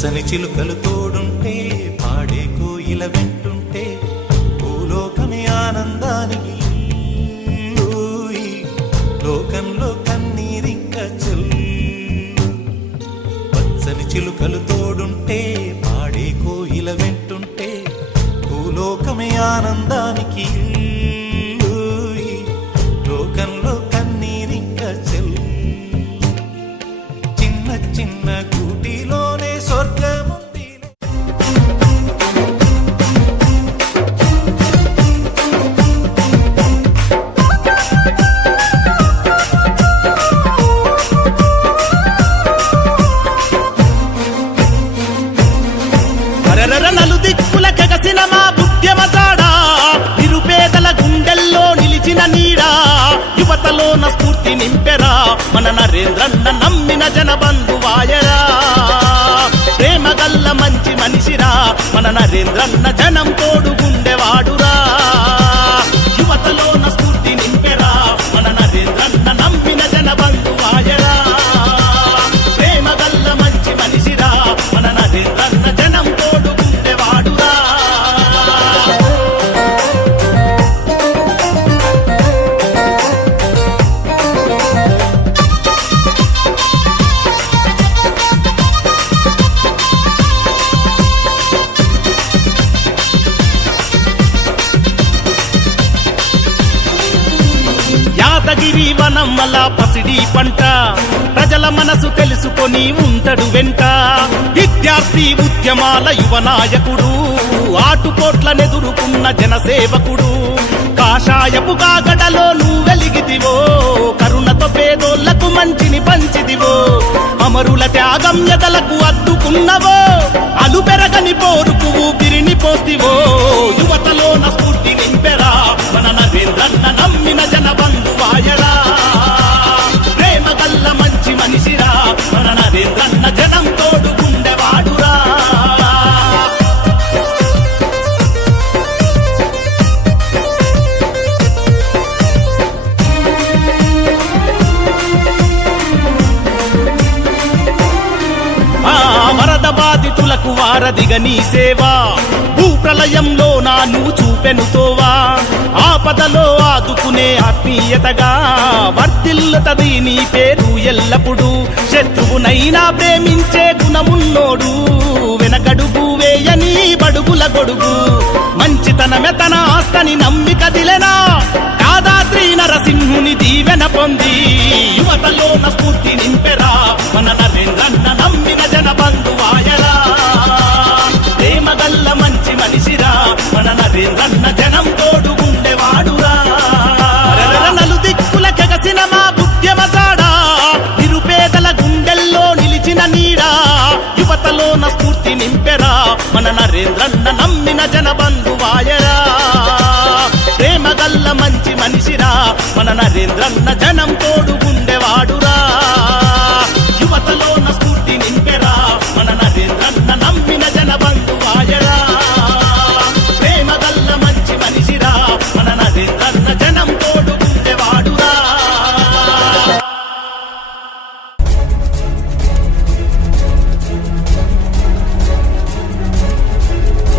పచ్చని చిలుకలు తోడుంటే పాడే కోయిల వెంటుంటే భూలోకమే ఆనందానికి లోకంలో కన్నీరింక చెల్లు. పచ్చని చిలుకలు తోడుంటే పాడే కోయిల వెంటుంటే భూలోకమే ఆనందానికి లోకంలో కన్నీరింక చెల్లు. చిన్న చిన్న గూటిలోనే స్వర్గముంది. నలుదిక్కుల కగసిన మా ఉద్యమ జాడా నిరుపేదల గుండెల్లో నిలిచిన నీడా యువతలోన స్ఫూర్తి నింపెరా మన నరేంద్రన్న నమ్మిన జనబంధువాయరా. ప్రేమగల్ల మంచి మనిషిరా మన నరేంద్రన్న జనం తోడు గుండెవాడురా. యువతలోన స్ఫూర్తి నింపెరా మన నరేంద్రన్న నమ్మిన జనబంధువాయరా. ప్రేమగల్ల మంచి మనిషిరా మన నరేంద్రన్న జనం తోడు గుండెవాడురా. యాదగిరి వనం వల్ల పసిడి పంట ప్రజల మనసు తెలుసుకొని ఉంటడు వెంట. విద్యార్థి ఉద్యమాల యువ నాయకుడు ఆటుపోట్లనెదురుకున్న జనసేవకుడు. కాషాయపు కాగడలో నువ్వు వెలిగిదివో కరుణతో పేదోళ్లకు మంచిని పంచిదివో. అమరుల త్యాగం ఎదలకు అద్దుకున్నవో అలు పెరగని పోరుకు ఊపిరిని పోస్తివో. యువతలోన స్ఫూర్తి నింపెరా మన నరేంద్రన్న నమ్మిన జనబంధువాయరా. ప్రేమగల్ల మంచి మనిషిరా మన నరేంద్రన్న జనం తోడు గుండెవాడురా. వరద బాధితులకు వారధిగా నీ సేవా భూప్రలయంలో నువ్వు చూపెను తోవా. ఆపదలో ఆదుకునే ఆత్మీయతగా వర్ధిల్లుతది నీ పేరు ఎల్లప్పుడు. శత్రువునైనా ప్రేమించే గుణమున్నోడు వెనకడుగు వేయని బడుగుల గొడుగు. మంచితనమే తన ఆస్తని నమ్మి కదిలెనా యాదాద్రి నరసింహుని దీవెన పొంది. యువతలోన స్ఫూర్తి నింపెరా మన నరేంద్రన్న నమ్మిన జనబంధువాయరా. ప్రేమగల్ల మంచి మనిషిరా మన నరేంద్రన్న జనం తోడు గుండెవాడురా. నలుదిక్కుల కగసిన మా ఉద్యమ జాడా నిరుపేదల గుండెల్లో నిలిచిన నీడా యువతలోన స్ఫూర్తి నింపెరా మన నరేంద్రన్న నమ్మిన జనబంధువాయరా. ప్రేమగల్ల మంచి మనిషిరా మన నరేంద్రన్న జనం తోడు గుండెవాడురా.